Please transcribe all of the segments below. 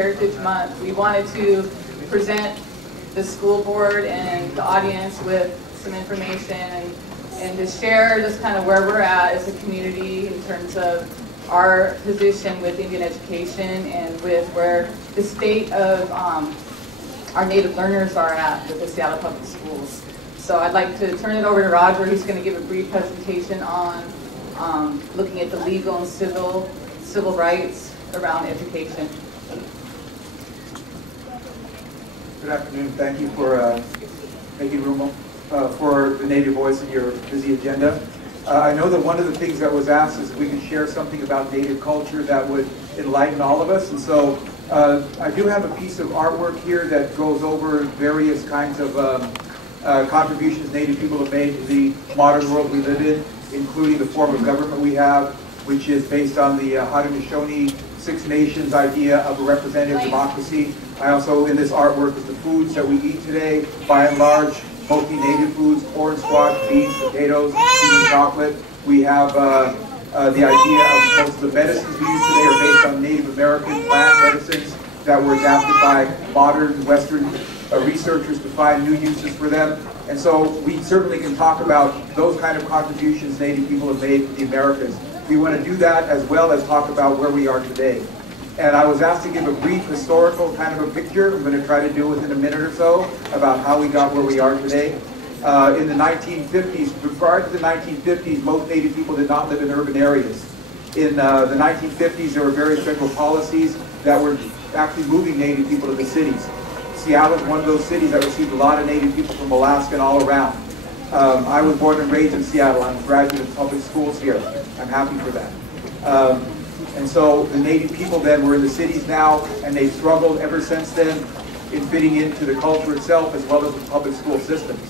Heritage Month, we wanted to present the school board and the audience with some information and to share just kind of where we're at as a community in terms of our position with Indian education and with where the state of our Native learners are at with the Seattle Public Schools. So I'd like to turn it over to Roger. He's going to give a brief presentation on looking at the legal and civil rights around education. Good afternoon. Thank you for making room for the Native voice in your busy agenda. I know that one of the things that was asked is if we could share something about Native culture that would enlighten all of us. And so I do have a piece of artwork here that goes over various kinds of contributions Native people have made to the modern world we live in, including the form of government we have, which is based on the Haudenosaunee Six Nations idea of a representative democracy. I also, in this artwork, is the foods that we eat today, by and large, mostly native foods: corn, squash, beans, potatoes, even chocolate. We have the idea of most of the medicines we use today are based on Native American plant medicines that were adapted by modern Western researchers to find new uses for them. And so we certainly can talk about those kind of contributions Native people have made to the Americas. We want to do that as well as talk about where we are today. And I was asked to give a brief historical kind of a picture. I'm going to try to do it within a minute or so about how we got where we are today. In the 1950s, prior to the 1950s, most Native people did not live in urban areas. In the 1950s, there were various federal policies that were actually moving Native people to the cities. Seattle is one of those cities that received a lot of Native people from Alaska and all around. I was born and raised in Seattle. I'm a graduate of public schools here. I'm happy for that. And so the Native people then were in the cities now, and they've struggled ever since then in fitting into the culture itself as well as the public school systems.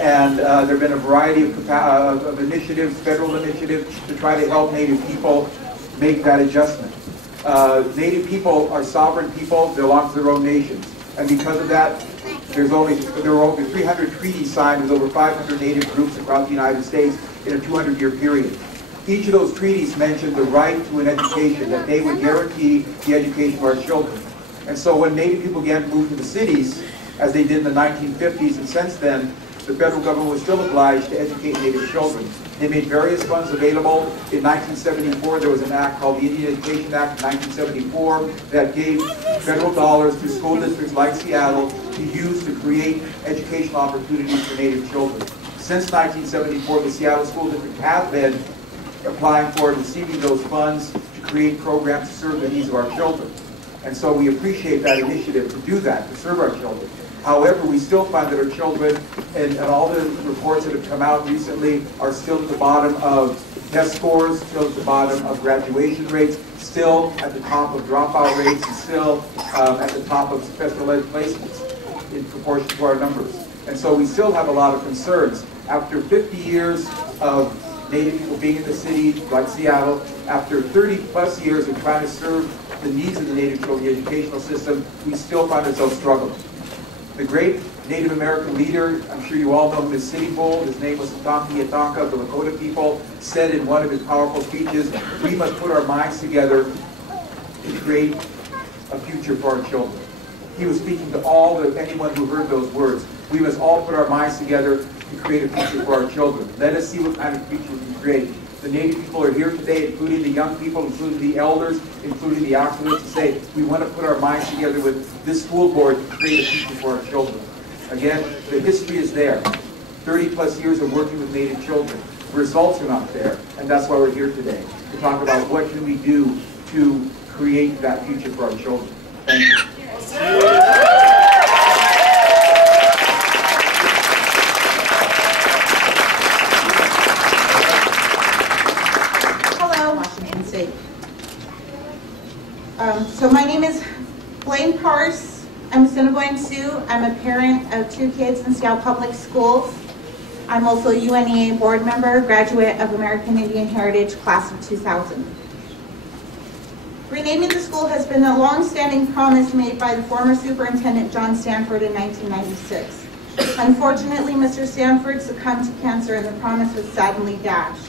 And there have been a variety of initiatives, federal initiatives, to try to help Native people make that adjustment. Native people are sovereign people, they belong to their own nations. And because of that, there were over 300 treaties signed with over 500 Native groups across the United States in a 200-year period. Each of those treaties mentioned the right to an education, that they would guarantee the education of our children. And so when Native people began to move to the cities, as they did in the 1950s and since then, the federal government was still obliged to educate Native children. They made various funds available. In 1974, there was an act called the Indian Education Act of 1974 that gave federal dollars to school districts like Seattle to use to create educational opportunities for Native children. Since 1974, the Seattle School District has been applying for and receiving those funds to create programs to serve the needs of our children. And so we appreciate that initiative to do that, to serve our children. However, we still find that our children, and all the reports that have come out recently, are still at the bottom of test scores, still at the bottom of graduation rates, still at the top of dropout rates, and still at the top of special ed placements in proportion to our numbers. And so we still have a lot of concerns. After 50 years of Native people being in the city, like Seattle, after 30 plus years of trying to serve the needs of the Native children educational system, we still find ourselves struggling. The great Native American leader, I'm sure you all know him as Sitting Bull, his name was Satanki Yatanka of the Lakota people, said in one of his powerful speeches, we must put our minds together to create a future for our children. He was speaking to anyone who heard those words. We must all put our minds together to create a future for our children. Let us see what kind of future we can create. The Native people are here today, including the young people, including the elders, including the activists, to say we want to put our minds together with this school board to create a future for our children. Again, the history is there. 30 plus years of working with Native children. Results are not there, and that's why we're here today, to talk about what can we do to create that future for our children. Thank you. So my name is Blaine Parse. I'm Assiniboine Sioux. I'm a parent of 2 kids in Seattle Public Schools. I'm also a UNEA board member, graduate of American Indian Heritage, class of 2000. Renaming the school has been a long-standing promise made by the former Superintendent John Stanford in 1996. Unfortunately, Mr. Stanford succumbed to cancer and the promise was sadly dashed.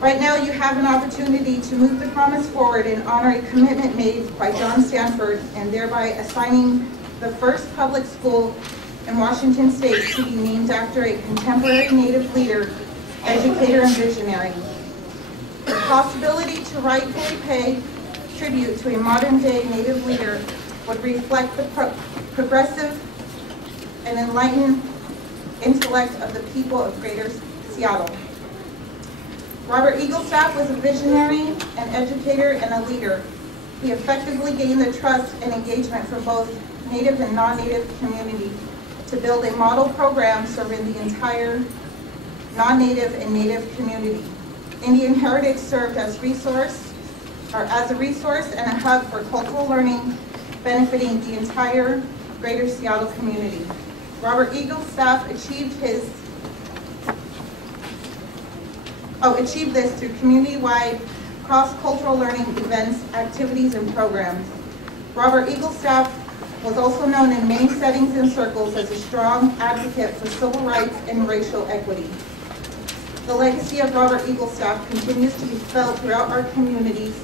Right now, you have an opportunity to move the promise forward and honor a commitment made by John Stanford, and thereby assigning the first public school in Washington State to be named after a contemporary Native leader, educator, and visionary. The possibility to rightfully pay tribute to a modern-day Native leader would reflect the progressive and enlightened intellect of the people of Greater Seattle. Robert Eaglestaff was a visionary, an educator, and a leader. He effectively gained the trust and engagement from both Native and non-Native community to build a model program serving the entire non-Native and Native community. Indian Heritage served as a resource and a hub for cultural learning, benefiting the entire Greater Seattle community. Robert Eaglestaff achieved this through community-wide cross-cultural learning events, activities, and programs. Robert Eaglestaff was also known in many settings and circles as a strong advocate for civil rights and racial equity. The legacy of Robert Eaglestaff continues to be felt throughout our communities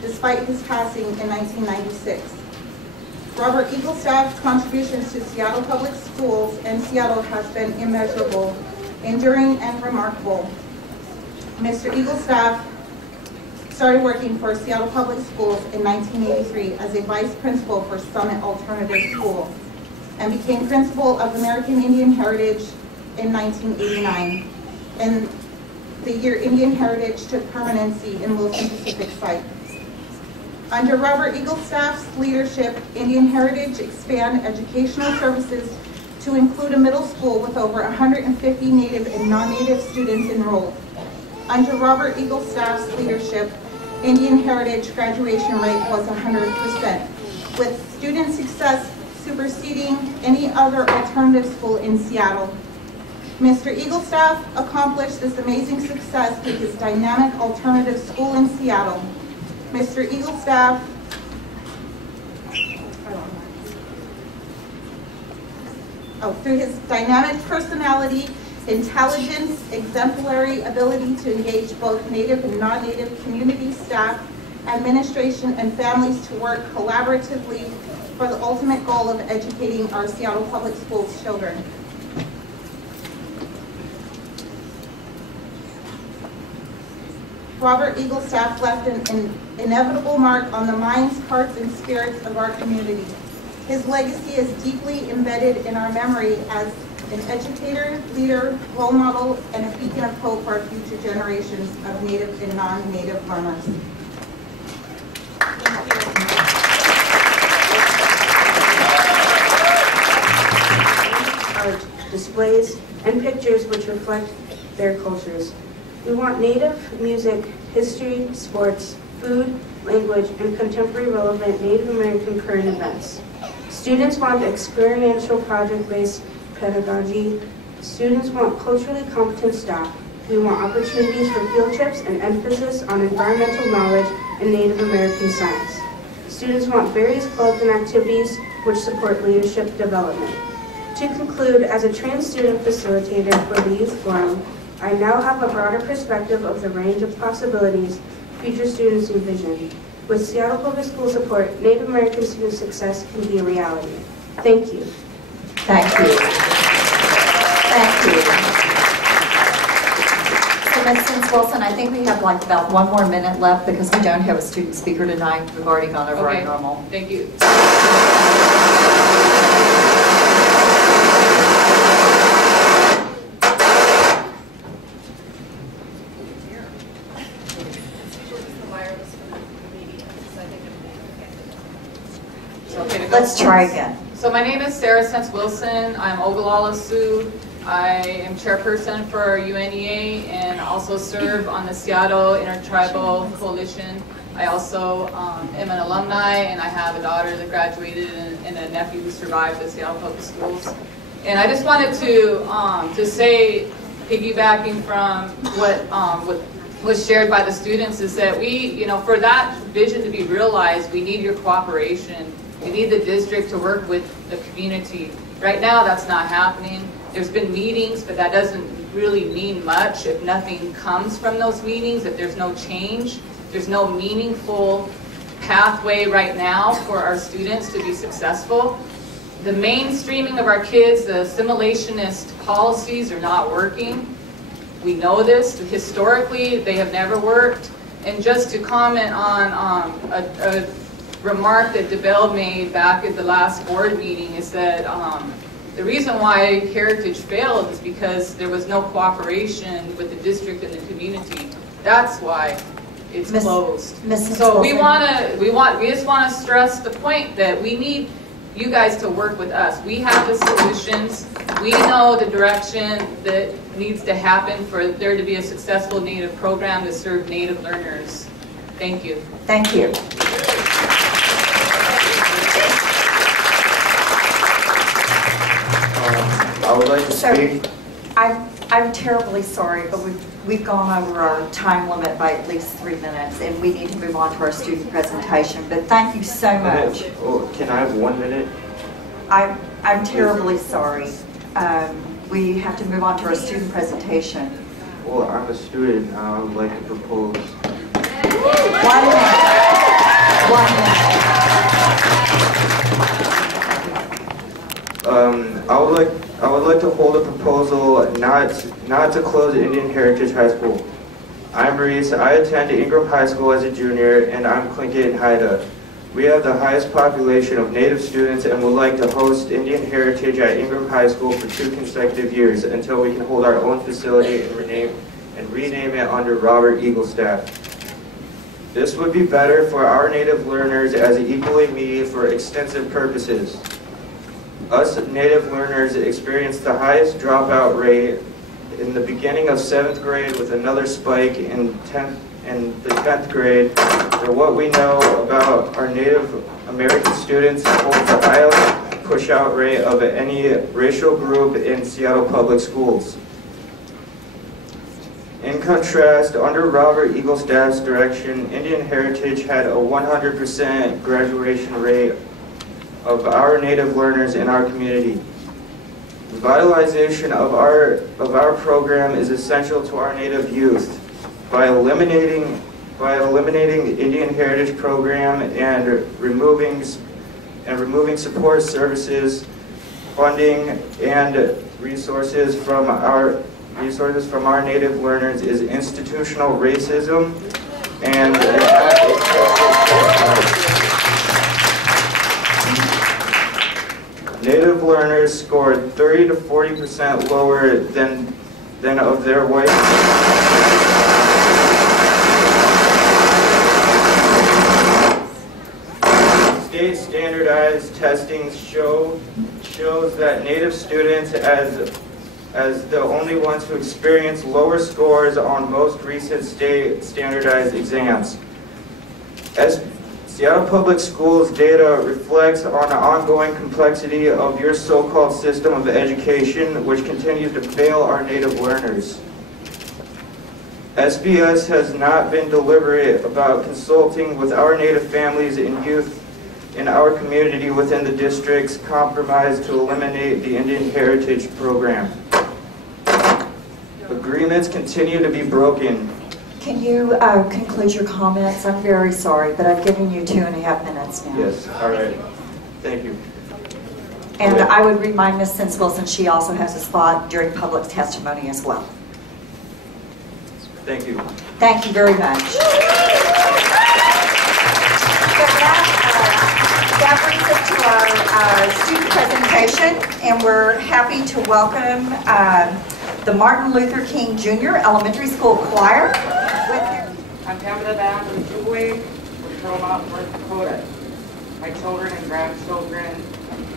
despite his passing in 1996. Robert Eaglestaff's contributions to Seattle Public Schools and Seattle has been immeasurable, enduring, and remarkable. Mr. Eaglestaff started working for Seattle Public Schools in 1983 as a vice principal for Summit Alternative School and became principal of American Indian Heritage in 1989, and the year Indian Heritage took permanency in Wilson Pacific site. Under Robert Eaglestaff's leadership, Indian Heritage expanded educational services to include a middle school with over 150 Native and non-Native students enrolled. Under Robert Eaglestaff's leadership, Indian Heritage graduation rate was 100%, with student success superseding any other alternative school in Seattle. Mr. Eaglestaff accomplished this amazing success through his dynamic alternative school in Seattle. Mr. Eaglestaff through his dynamic personality, intelligence, exemplary ability to engage both Native and non-Native community staff, administration, and families to work collaboratively for the ultimate goal of educating our Seattle Public Schools children. Robert Eaglestaff left an inevitable mark on the minds, hearts, and spirits of our community. His legacy is deeply embedded in our memory as an educator, leader, role model, and a beacon of hope for our future generations of Native and non-Native learners. Thank you. Art, displays, and pictures which reflect their cultures. We want Native music, history, sports, food, language, and contemporary relevant Native American current events. Students want experiential project-based pedagogy. Students want culturally competent staff. We want opportunities for field trips and emphasis on environmental knowledge and Native American science. Students want various clubs and activities which support leadership development. To conclude, as a trained student facilitator for the Youth Forum, I now have a broader perspective of the range of possibilities future students envision. With Seattle Public School support, Native American student success can be a reality. Thank you. Thank you. Thank you. So Ms. Wilson, I think we have like about 1 more minute left because we don't have a student speaker tonight. We've already gone over our normal. Thank you. Let's try again. So my name is Sarah Sense Wilson. I'm Ogallala Sioux. I am chairperson for UNEA and also serve on the Seattle Intertribal Coalition. I also am an alumni, and I have a daughter that graduated and a nephew who survived the Seattle Public Schools. And I just wanted to say, piggybacking from what was shared by the students, is that we, for that vision to be realized, we need your cooperation. We need the district to work with the community. Right now, that's not happening. There's been meetings, but that doesn't really mean much if nothing comes from those meetings, if there's no change, there's no meaningful pathway right now for our students to be successful. The mainstreaming of our kids, the assimilationist policies are not working. We know this. Historically, they have never worked. And just to comment on a remark that DeBelle made back at the last board meeting is that the reason why Heritage failed is because there was no cooperation with the district and the community. That's why it's closed. So we just want to stress the point that we need you guys to work with us. We have the solutions. We know the direction that needs to happen for there to be a successful Native program to serve Native learners. Thank you. Thank you. I would like to speak. I'm terribly sorry, but we've gone over our time limit by at least 3 minutes, and we need to move on to our student presentation. But thank you so much. Oh, can I have 1 minute? I'm terribly sorry. We have to move on to our student presentation. Well, I'm a student. I would like to propose. 1 minute. 1 minute. I would like to hold a proposal not to close Indian Heritage High School. I'm Reese. I attend Ingram High School as a junior, and I'm Tlingit Haida. We have the highest population of Native students and would like to host Indian Heritage at Ingram High School for 2 consecutive years until we can hold our own facility and rename it under Robert Eaglestaff. This would be better for our Native learners as equally needed for extensive purposes. Us Native learners experience the highest dropout rate in the beginning of 7th grade with another spike in the 10th grade. For what we know about our Native American students holds the highest push-out rate of any racial group in Seattle public schools. In contrast, under Robert Eaglestaff's direction, Indian Heritage had a 100% graduation rate of our Native learners in our community. Revitalization of our program is essential to our Native youth. By eliminating the Indian Heritage Program and removing support services, funding, and resources from our Native learners is institutional racism and Native learners scored 30 to 40% lower than of their white. State standardized testing shows that Native students as the only ones who experience lower scores on most recent state standardized exams. As Seattle Public Schools data reflects on the ongoing complexity of your so-called system of education, which continues to fail our Native learners. SBS has not been deliberate about consulting with our Native families and youth in our community within the district's compromise to eliminate the Indian Heritage Program. Agreements continue to be broken. Can you conclude your comments? I'm very sorry, but I've given you 2.5 minutes now. Yes, all right. Thank you. And I would remind Ms. Sins Wilson she also has a spot during public testimony as well. Thank you. Thank you very much. So that brings us to our student presentation, and we're happy to welcome the Martin Luther King Jr. Elementary School Choir. I'm Banda from José, from Turtle, North Dakota. My children and grandchildren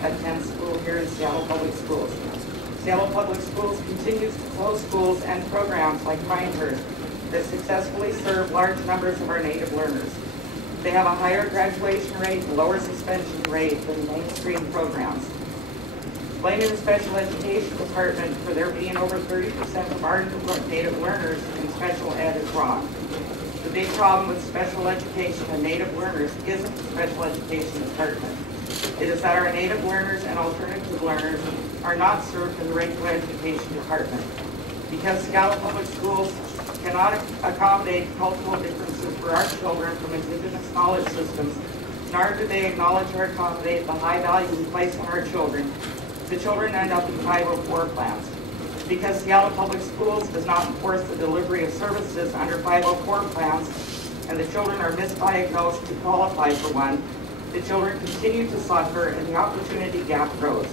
attend school here in Seattle Public Schools. Seattle Public Schools continues to close schools and programs like Pinehurst that successfully serve large numbers of our Native learners. They have a higher graduation rate and lower suspension rate than mainstream programs. Blaming the special education department for there being over 30% of our Native learners in special ed is wrong. The big problem with special education and Native learners isn't the special education department. It is that our Native learners and alternative learners are not served in the regular education department. Because Seattle Public Schools cannot accommodate cultural differences for our children from Indigenous knowledge systems, nor do they acknowledge or accommodate the high value we place on our children, the children end up in 504 plans. Because Seattle Public Schools does not enforce the delivery of services under 504 plans, and the children are misdiagnosed to qualify for one, the children continue to suffer and the opportunity gap grows.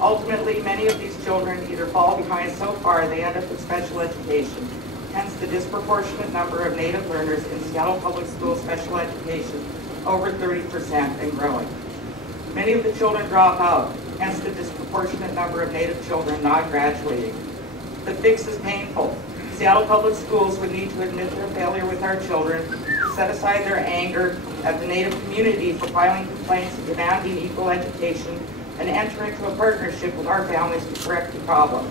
Ultimately, many of these children either fall behind so far they end up in special education, hence the disproportionate number of Native learners in Seattle Public Schools special education, over 30% and growing. Many of the children drop out, hence the disproportionate number of Native children not graduating. The fix is painful. Seattle Public Schools would need to admit their failure with our children, set aside their anger at the Native community for filing complaints and demanding equal education, and enter into a partnership with our families to correct the problem.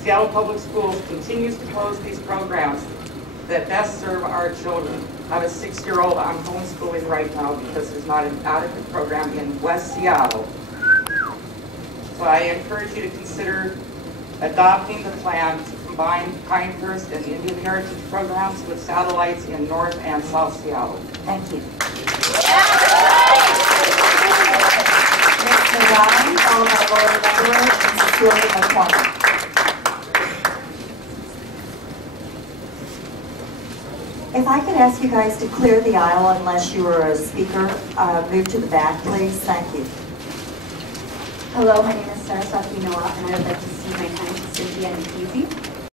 Seattle Public Schools continues to close these programs that best serve our children. I have a 6-year-old I'm homeschooling right now because there's not an adequate program in West Seattle. So I encourage you to consider adopting the plan to combine Pinehurst and Indian Heritage programs with satellites in North and South Seattle. Thank you. Ms. Ryan, followed by Laura Leveler and Cecilia McCormick. If I could ask you guys to clear the aisle unless you are a speaker, move to the back, please. Thank you. Hello, my name is Saraswati Noah, and I would like to see my time to Cynthia and Easy.